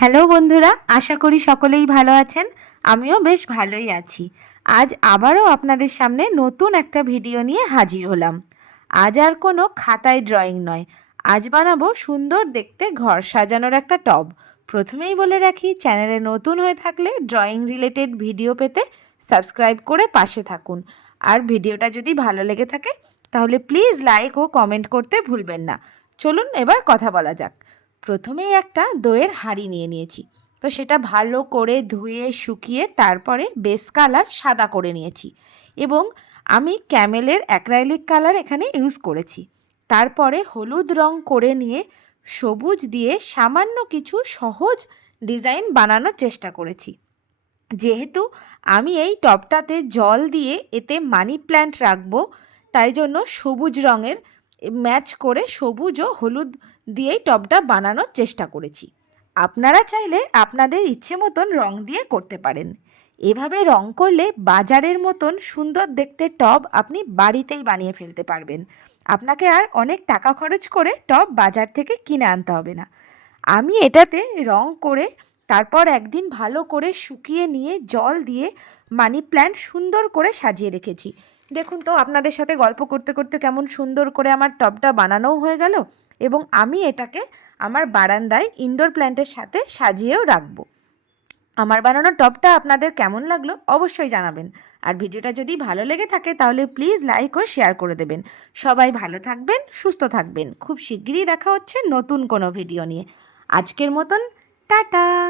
Hello বন্ধুরা, আশা করি সকলেই ভালো আছেন। আমিও বেশ ভালোই আছি। আজ আবারও আপনাদের সামনে নতুন একটা ভিডিও নিয়ে হাজির হলাম। আজ আর কোনো খাতায় ড্রয়িং নয়। আজ বানাবো সুন্দর দেখতে ঘর সাজানোর একটা টব। প্রথমেই বলে রাখি, চ্যানেলে নতুন হয়ে থাকলে ড্রয়িং রিলেটেড ভিডিও পেতে সাবস্ক্রাইব করে পাশে থাকুন। আর ভিডিওটা যদি ভালো লেগে থাকে, তাহলে প্লিজ লাইক ও কমেন্ট করতে ভুলবেন না। চলুন এবার কথা বলা যাক। প্রথমেই একটা দইয়ের হাঁড়ি নিয়ে নিয়েছি। তো সেটা ভালো করে ধুয়ে, শুকিয়ে, তারপরে বেস কালার সাদা করে নিয়েছি এবং আমি ক্যামেলের অ্যাক্রাইলিক কালার এখানে ইউজ করেছি। তারপরে হলুদ রং করে নিয়ে সবুজ দিয়ে সামান্য কিছু সহজ ডিজাইন বানানোর চেষ্টা করেছি। যেহেতু আমি এই টবটাতে জল দিয়ে এতে মানি প্ল্যান্ট রাখব, তাই জন্য সবুজ রঙের ম্যাচ করে সবুজ ও হলুদ দিয়েই টবটা বানানোর চেষ্টা করেছি। আপনারা চাইলে আপনাদের ইচ্ছে মতন রং দিয়ে করতে পারেন। এভাবে রং করলে বাজারের মতন সুন্দর দেখতে টব আপনি বাড়িতেই বানিয়ে ফেলতে পারবেন। আপনাকে আর অনেক টাকা খরচ করে টব বাজার থেকে কিনে আনতে হবে না। আমি এটাতে রং করে তারপর একদিন ভালো করে শুকিয়ে নিয়ে জল দিয়ে মানি প্ল্যান্ট সুন্দর করে সাজিয়ে রেখেছি। দেখুন তো, আপনাদের সাথে গল্প করতে করতে কেমন সুন্দর করে আমার টবটা বানানোও হয়ে গেল এবং আমি এটাকে আমার বারান্দায় ইনডোর প্ল্যান্টের সাথে সাজিয়েও রাখব। আমার বানানো টপটা আপনাদের কেমন লাগল অবশ্যই জানাবেন। আর ভিডিওটা যদি ভালো লেগে থাকে তাহলে প্লিজ লাইক ও শেয়ার করে দেবেন। সবাই ভালো থাকবেন, সুস্থ থাকবেন। খুব শিগগিরই দেখা হচ্ছে নতুন কোনো ভিডিও নিয়ে। আজকের মতন, টাটা!